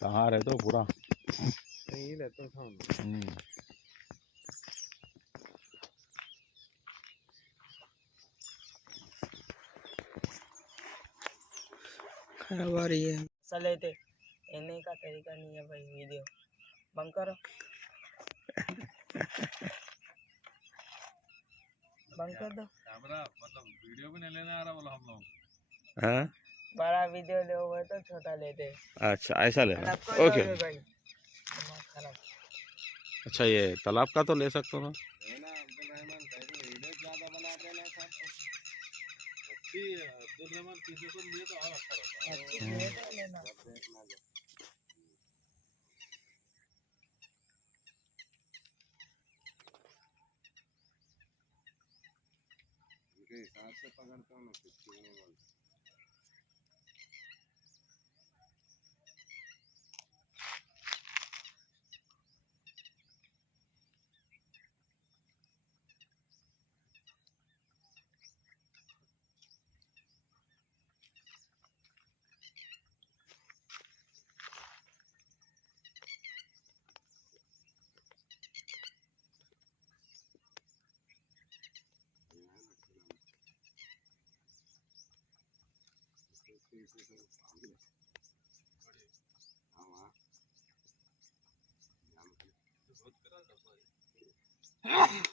कहाँ रहते हो पूरा? यही रहता था। खराब आ रही है चले थे एने का तरीका नहीं है भाई। वीडियो बंद करो बंद कर दो। मतलब वीडियो भी नहीं लेने आ रहा बोला हम लोग। हाँ बड़ा वीडियो ले हुए तो छोटा लेते। अच्छा ऐसा लेना। ओके भाई अच्छा ये तालाब का तो ले सकते हो ना। हिसाब से पकड़ता हूँ ना। हाँ